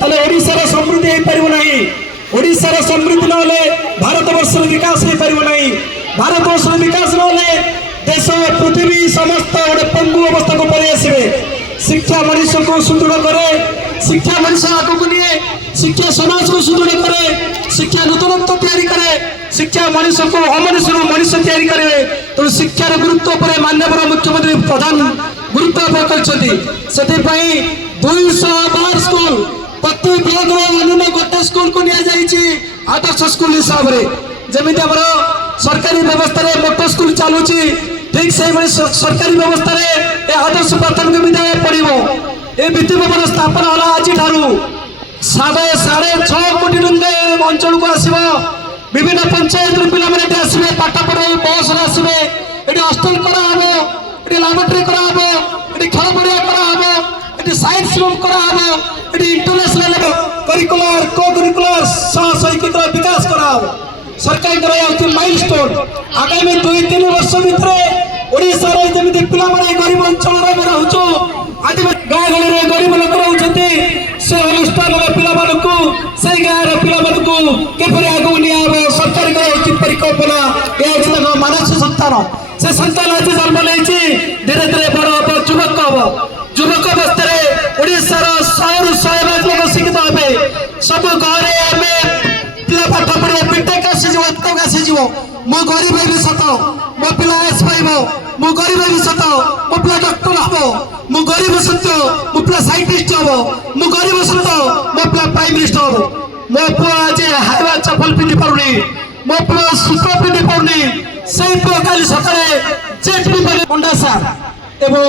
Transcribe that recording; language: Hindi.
ताले ओडिशार समृद्धि हो पारिबो नाही। ओडिशार समृद्धि नले भारतवर्षर विकास हो पारिबो नाही। भारतवर्षर विकास नले देश पृथ्वी समस्त गोटे पंगु अवस्था को पलि आसबे। शिक्षा मनुष्य को सुदृढ़ करे, शिक्षा मनुष्य आगे को निए, शिक्षा समाज को सुदृढ़ करे, शिक्षा नूतनत्व तैयारी करे, शिक्षा मनुष्य को अमनुष्य मनुष्य तैयारी करे। तो शिक्षार गुरुत्व पर माननीय मुख्यमंत्री प्रधान गुरुत्व आरोप कर 212 स्कूल प्रति ब्लॉक अनुन गोटे स्कूल को निया आदर्श स्कूल हिसाब से जमी सरकारी व्यवस्था मोटर स्कूल चलुची ठीक से सरकारी व्यवस्था आदर्श प्राथमिक विद्यालय पड़ो। ये भित्तिभूमि स्थापना है आज 6.5 कोटी टंका अंचल को आसव। विभिन्न पंचायत पे आसवे पाठ पढ़े बस आसवे। ये हस्टेल कराव, ये लैबोरेटरी कराव, ये खेल पड़िया कराव, ये साइंस रूम कराव, ये इंटरनेशनल करिकुलर को करिकुलर शैक्षिक विकास कराव। सरकार माइलस्टोन आगामी 2-3 वर्ष भितर ओडिशा जमी पिला गरीब अंचल रोचु आदिवासी गाँ गहली गरीब लोक रोचे से अनुष्ठान पिला से गाँव पिला किपर आगे निब सरकार उचित परिकल्पना यह मानस संतान से संतान आज जन्म नहीं धीरे धीरे बड़ हम युवक हम युवक अवस्था ओडार 100 लोग शिक्षित हे सब गाँव आम पिला पाठ पढ़े बीटेक आसीज मो गरीब है सत मो पिला एस पाइब मो गरीब है सत मो पिला डॉक्टर हम मो गरीब सत्य मो पिला साइंटिस्ट हम मो गरीब सत्य मो पिला प्राइम मिनिस्टर हम मो पु आज हाइवा चप्पल पिंधि पारुनी मो पु सूत्र पिंधि पारुनी से पुआ काली सकाळे जेट भी पंडा सार एवं